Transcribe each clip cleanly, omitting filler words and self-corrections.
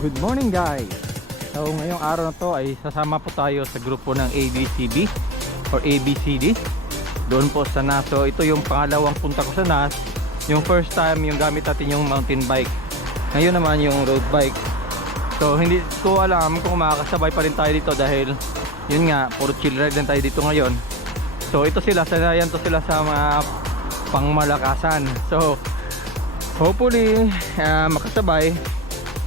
Good morning guys! So ngayong araw na to ay sasama po tayo sa grupo ng ABCB or ABCD doon po sa NAS. So ito yung pangalawang punta ko sa NAS. Yung first time yung gamit natin yung mountain bike, ngayon naman yung road bike. So hindi ko alam kung makakasabay pa rin tayo dito dahil yun nga, puro chill ride din tayo dito ngayon. So ito sila, sanayan to sila sa mga pangmalakasan. So hopefully makasabay.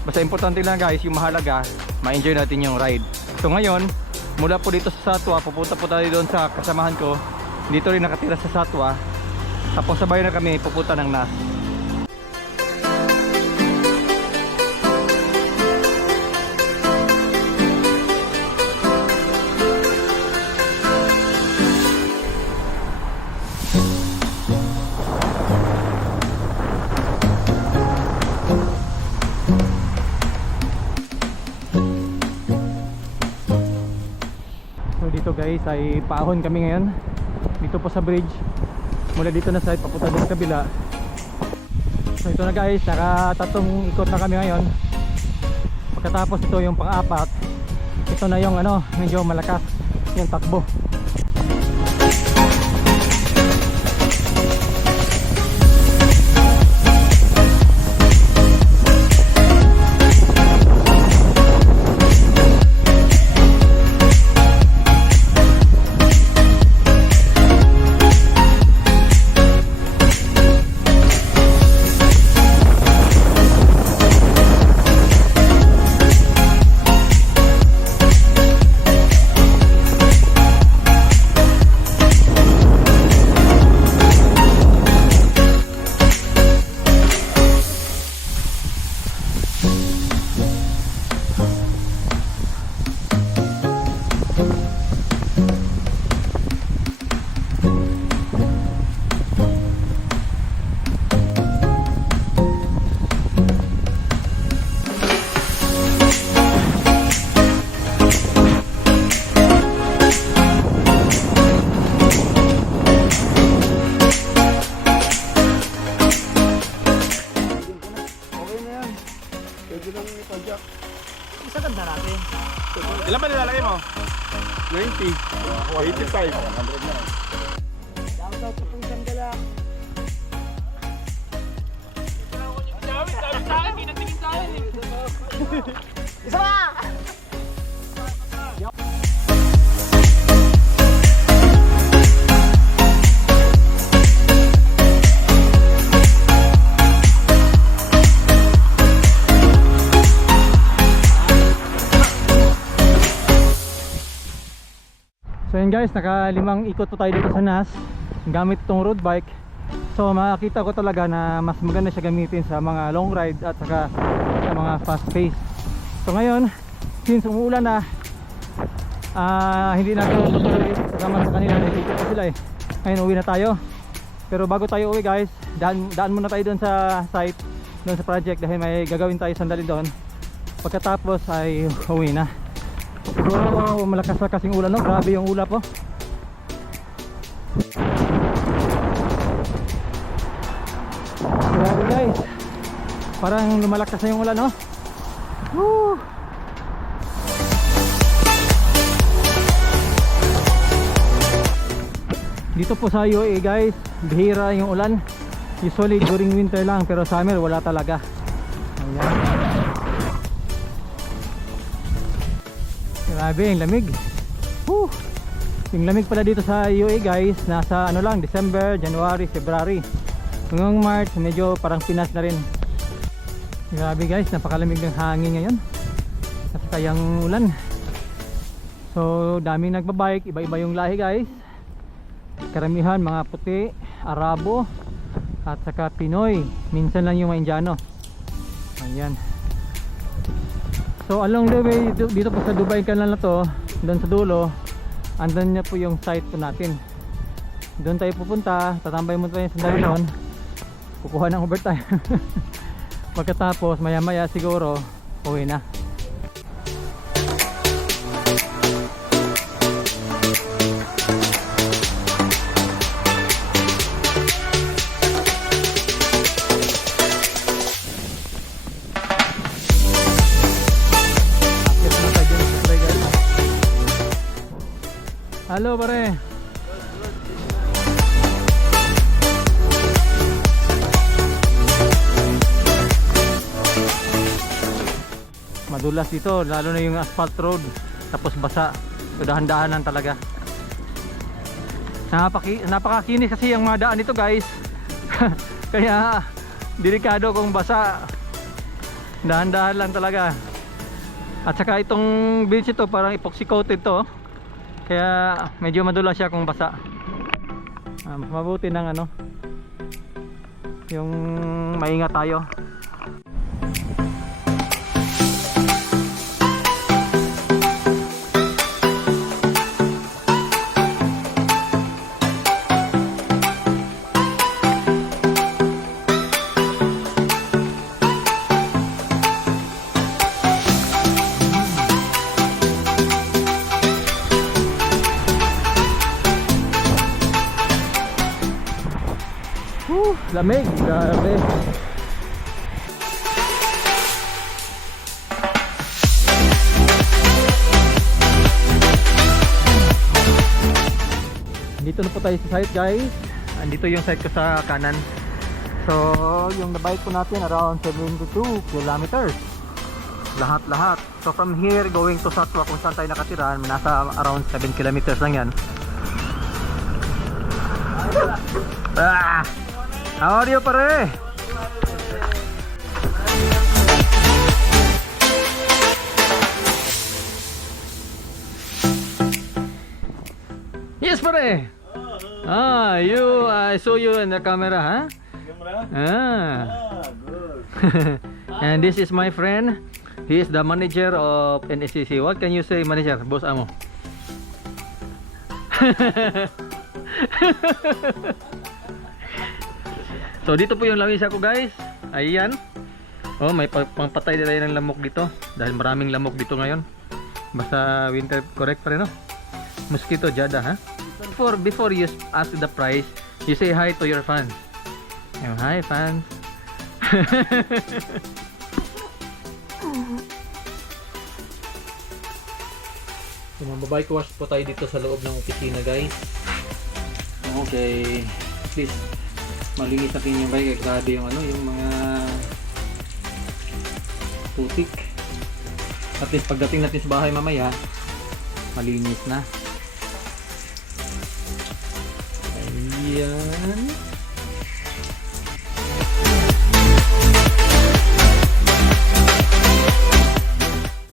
Basta importante lang guys, yung mahalaga ma-enjoy natin yung ride. So ngayon, mula po dito sa Satwa, pupunta po tayo doon sa kasamahan ko. Dito rin nakatira sa Satwa. Tapos sabay na kami pupunta ng NAS. Dito guys ay paahon kami ngayon dito po sa bridge mula dito na side papunta doon sa kabila. So ito na guys, nakatatlong ikot na kami ngayon. Pagkatapos ito yung pang-apat, ito na yung medyo malakas yung takbo. Ilan ba nilalagay mo? 90, 85. Dapat sa pusang gala. Sabi sa akin, pinatingin sa akin eh. Isa pa! So yun guys, nakalimang ikot po tayo dito sa NAS gamit itong road bike. So makikita ko talaga na mas maganda siya gamitin sa mga long ride at saka sa mga fast pace. So ngayon, since umuulan na, hindi na ako kasama sa kanila, nakikita ko sila eh. Ngayon uwi na tayo. Pero bago tayo uwi guys, daan muna tayo doon sa site, doon sa project dahil may gagawin tayo sandali doon. Pagkatapos ay uwi na. So malakas na kasing ulan, no? Grabe yung ulap po. Grabe guys, parang lumalakas na yung ulan, no? Woo! Dito po sa UAE guys, bihira yung ulan. Usually during winter lang, pero summer wala talaga. Ayan. Grabe, yung lamig. Woo! Yung lamig pala dito sa UAE guys, nasa December, January, February. Ngayong March, medyo parang Pinas na rin. Grabe guys, napakalamig ng hangin ngayon. At kayang ulan. So, daming nagbabike, iba-iba yung lahi guys. Karamihan mga puti, Arabo, at saka Pinoy. Minsan lang yung mga Indiano. Ayan. So along the way dito po sa Dubai Canal na to, doon sa dulo, andun niya po yung site po natin. Doon tayo pupunta, tatambay mo tayo sandali doon, kukuha ng overtime. Pagkatapos maya maya siguro uwi na. Halo pare. Madulas dito, lalo na yung asphalt road. Tapos basa. So dahan-dahan lang talaga. Napakakinis kasi yung mga daan dito guys. Kaya delikado kung basa. Dahan-dahan lang talaga. At saka itong beach ito parang epoxy coated to. Kaya medyo madulas siya kung basa. Mas mabuti ng ano, yung maingat tayo. Lamig, grabe. Dito na po tayo sa site guys. Andito yung site ko sa kanan. So yung nabike ko natin around 72 kilometers. Lahat-lahat. So from here going to Satwa kung saan tayo nakatira, nasa around 7 kilometers lang yan. How are you pare? Yes pare. I saw you in the camera, huh? Good. And this is my friend. He is the manager of NSCC. What can you say, manager? Boss Amo. So dito po yung lamisa ko guys. Ayan. Oh, may pangpatay nila ng lamok dito. Dahil maraming lamok dito ngayon. Basta winter correct pa rin, no? Mosquito jada, ha? Before you ask the price, you say hi to your fans. Hi fans. So, mababike wash po tayo dito sa loob ng opisina guys. Okay. Please malinis natin yung bike, grabe yung ano, yung mga putik. At least pagdating natin sa bahay mamaya, malinis na. Ayan.